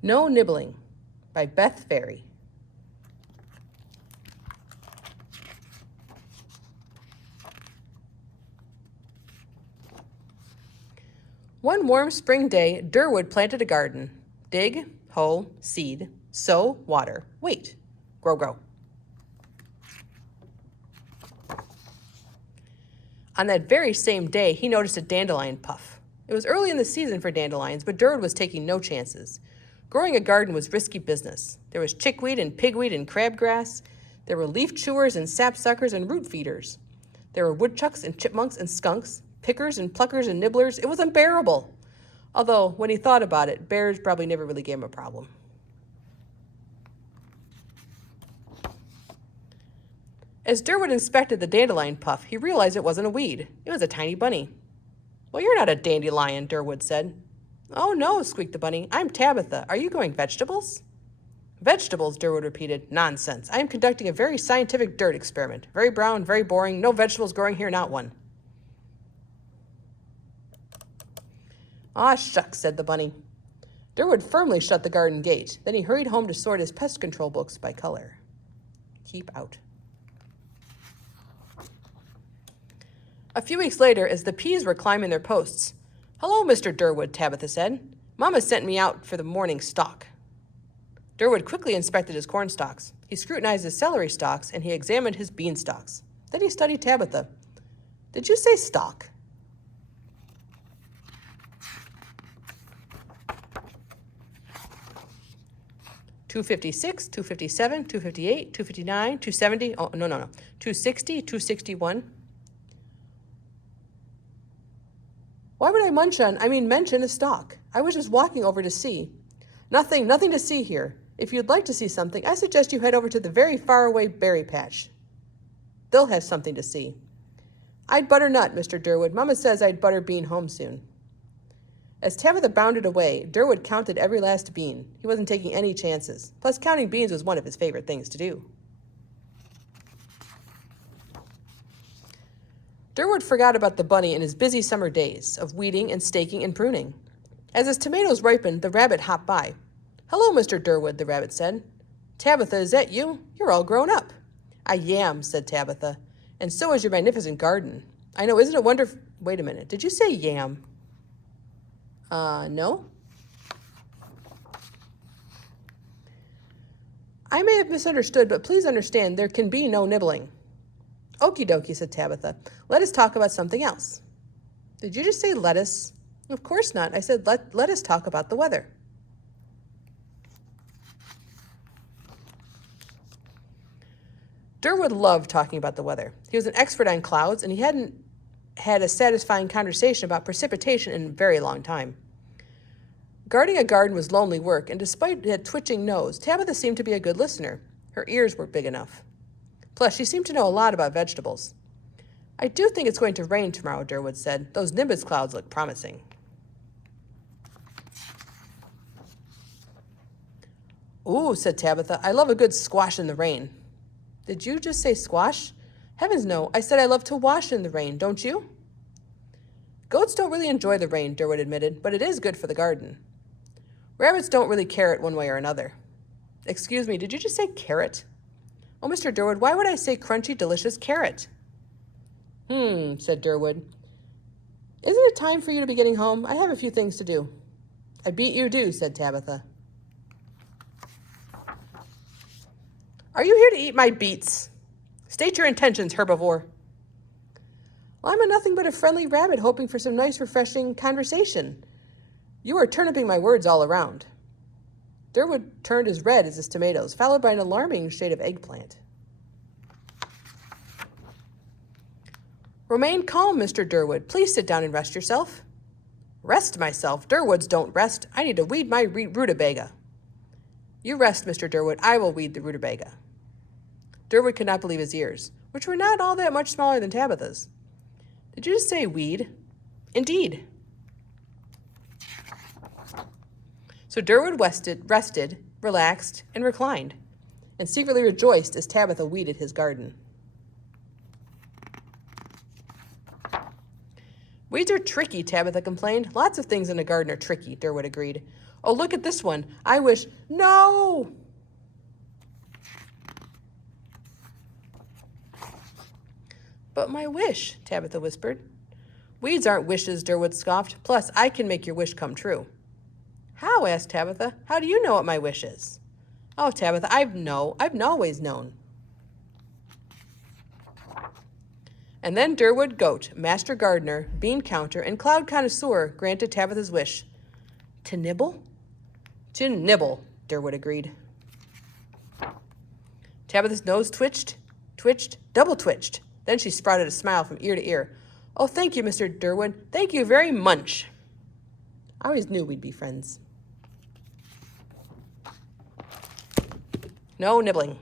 No Nibbling by Beth Ferry. One warm spring day, Durwood planted a garden. Dig, hoe, seed, sow, water, wait, grow, grow. On that very same day, he noticed a dandelion puff. It was early in the season for dandelions, but Durwood was taking no chances. Growing a garden was risky business. There was chickweed and pigweed and crabgrass. There were leaf chewers and sapsuckers and root feeders. There were woodchucks and chipmunks and skunks, pickers and pluckers and nibblers. It was unbearable. Although, when he thought about it, bears probably never really gave him a problem. As Durwood inspected the dandelion puff, he realized it wasn't a weed. It was a tiny bunny. Well, you're not a dandelion, Durwood said. Oh, no, squeaked the bunny. I'm Tabitha. Are you growing vegetables? Vegetables, Durwood repeated. Nonsense. I am conducting a very scientific dirt experiment. Very brown, very boring. No vegetables growing here, not one. Ah, shucks, said the bunny. Durwood firmly shut the garden gate. Then he hurried home to sort his pest control books by color. Keep out. A few weeks later, as the peas were climbing their posts, Hello, Mr. Durwood, Tabitha said. Mama sent me out for the morning stalk. Durwood quickly inspected his corn stalks. He scrutinized his celery stalks, and he examined his bean stalks. Then he studied Tabitha. Did you say stalk? $2.56, $2.57, $2.58, $2.59, $2.70. Oh, no. $2.60, $2.61. Why would I mention a stalk? I was just walking over to see. Nothing to see here. If you'd like to see something, I suggest you head over to the very faraway berry patch. They'll have something to see. I'd butter nut, Mr. Durwood. Mama says I'd butter bean home soon. As Tabitha bounded away, Durwood counted every last bean. He wasn't taking any chances. Plus, counting beans was one of his favorite things to do. Durwood forgot about the bunny in his busy summer days of weeding and staking and pruning. As his tomatoes ripened, the rabbit hopped by. Hello, Mr. Durwood, the rabbit said. Tabitha, is that you? You're all grown up. I am, said Tabitha. And so is your magnificent garden. I know, isn't it wonderful? Wait a minute, did you say yam? No? I may have misunderstood, but please understand there can be no nibbling. Okie dokie, said Tabitha. Let us talk about something else. Did you just say lettuce? Of course not. I said let us talk about the weather. Durwood loved talking about the weather. He was an expert on clouds, and he hadn't had a satisfying conversation about precipitation in a very long time. Guarding a garden was lonely work, and despite a twitching nose, Tabitha seemed to be a good listener. Her ears were big enough. Plus, she seemed to know a lot about vegetables. I do think it's going to rain tomorrow, Durwood said. Those nimbus clouds look promising. Ooh, said Tabitha. I love a good squash in the rain. Did you just say squash? Heavens no, I said I love to wash in the rain, don't you? Goats don't really enjoy the rain, Durwood admitted, but it is good for the garden. Rabbits don't really carrot one way or another. Excuse me, did you just say carrot? Oh, Mr. Durwood, why would I say crunchy, delicious carrot? Said Durwood. Isn't it time for you to be getting home? I have a few things to do. I beat you do, said Tabitha. Are you here to eat my beets? State your intentions, herbivore. Well, I'm nothing but a friendly rabbit hoping for some nice, refreshing conversation. You are turniping my words all around. Durwood turned as red as his tomatoes, followed by an alarming shade of eggplant. Remain calm, Mr. Durwood. Please sit down and rest yourself. Rest myself? Durwoods don't rest. I need to weed my rutabaga. You rest, Mr. Durwood. I will weed the rutabaga. Durwood could not believe his ears, which were not all that much smaller than Tabitha's. Did you just say weed? Indeed. So Durwood rested, relaxed, and reclined, and secretly rejoiced as Tabitha weeded his garden. Weeds are tricky, Tabitha complained. Lots of things in a garden are tricky, Durwood agreed. Oh, look at this one. I wish, no! But my wish, Tabitha whispered. Weeds aren't wishes, Durwood scoffed. Plus, I can make your wish come true. How? Asked Tabitha. How do you know what my wish is? Oh, Tabitha, I've always known. And then Durwood Goat, Master Gardener, Bean Counter, and Cloud Connoisseur granted Tabitha's wish. To nibble? To nibble, Durwood agreed. Tabitha's nose twitched, double twitched. Then she sprouted a smile from ear to ear. Oh, thank you, Mr. Durwood. Thank you very much. I always knew we'd be friends. No nibbling.